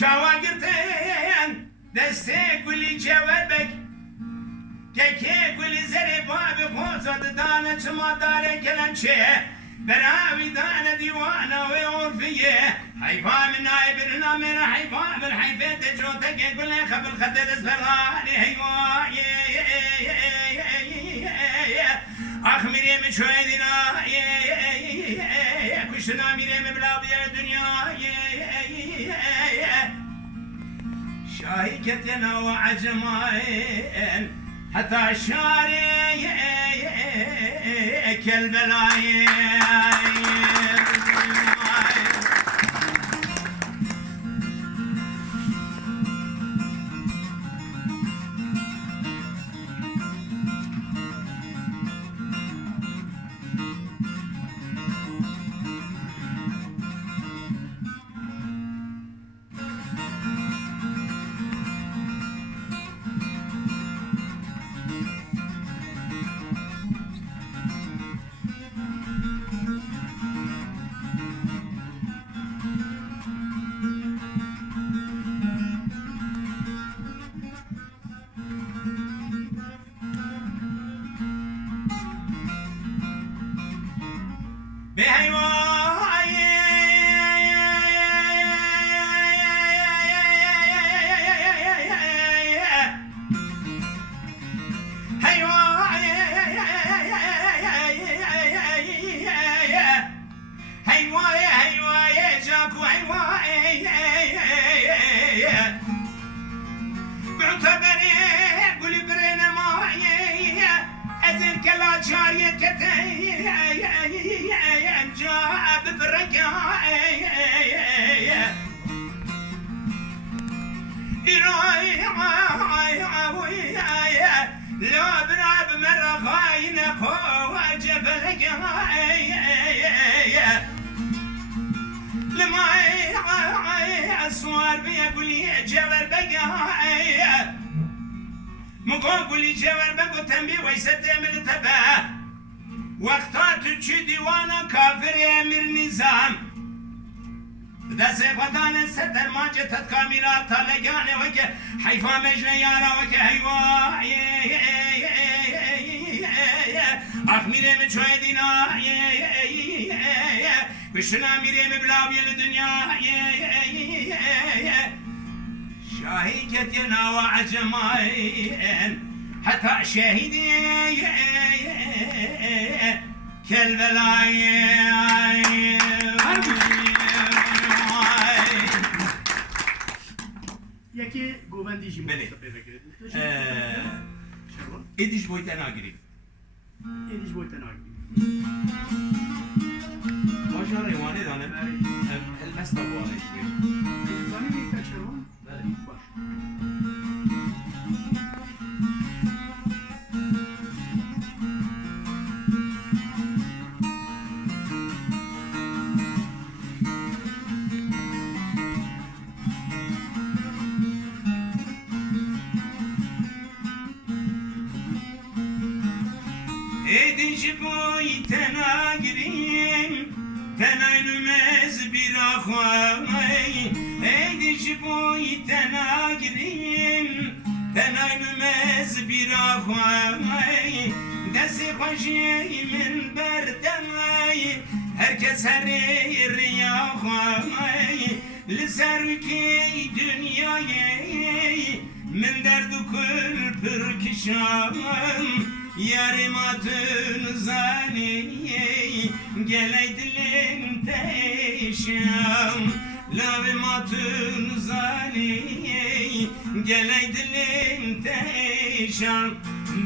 چاواگرتن دسته گلی جوابک که گلی زری باب خوزد دانه چما داره کلمچه براوی دانه دیوانه و عرفیه حیفا من نایبرنا من حیفا من حیفت جوتك يقول لي خبر خدر اسفراني حیفا اخ میریم شویدینا کشتنا میریم بلا بیا دنیا شاهی کتنا و عجمائن حتى شاري كالبلاي مقابلی جوار بگو تنبی ویست امل تبه وقتا تو چی دیوانا کافر امیر نظام دست خدان ستر ماجه تدکامیرات تالگانه وکه حیفا مجنه یارا وکه حیوا اخ میرم چوی دینا کشنا میرم بلاویل دنیا شاهی کتنا و عجمائن حتی شهیدی کالبلای یکی گوبندیجی بله ایدیش بویت ناگیریم ایدیش بویت ناگیریم باشا روانه دانه البستا بوانه زانی بیتر شروان؟ بله باش ایدیش بویت ناگیریم تناینمز بیراخوای ایدیش بویت ناگیریم تناینمز بیراخوای دست خوشی من بردمای herkes her rüya خوای لسر کی دنیای من درد کل پرکشام yarım atın zani geley dilim teşam lavim atın zani geley dilim teşam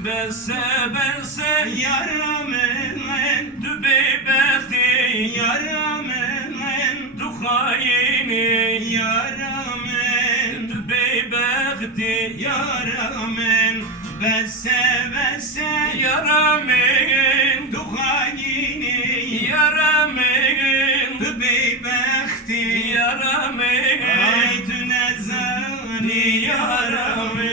besse besse yaramın dübe bekti yaramın duhayini yaramın dübe bekti yaramın besse besse yaramın duhayini yaramın dübe bekti yaramın ay tünezani yaramın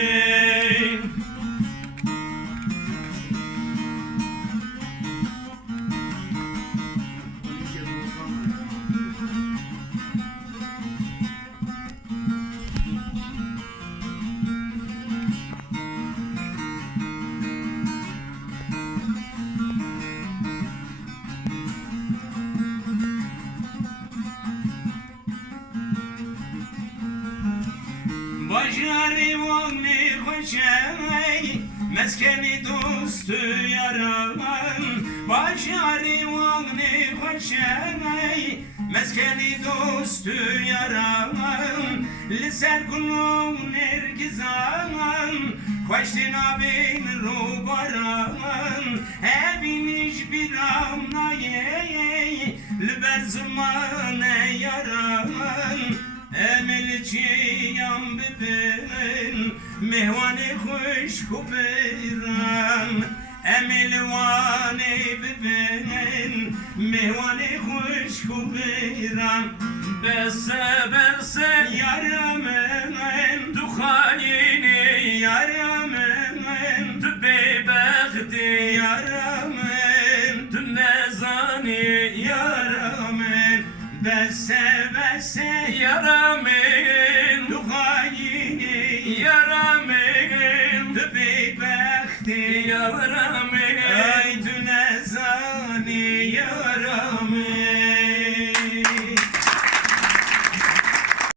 Başarıvanı koşay Meskeni dostu yaran Başarıvanı koşay Meskeni dostu yaran Liser kulun ergizan Koştin abin rubaran Eviniş bir amnaye Liber zamane yaran Emelciyam bibin Mehvani kuş kubiran Emelvani bibin Mehvani kuş kubiran Berse Yaramın duhanini Yaramın Tu bebekti Yaramın Tu nezani Yaramın Bese Yaramin Duhayini Yaramin Tıbbi bekti Yaramin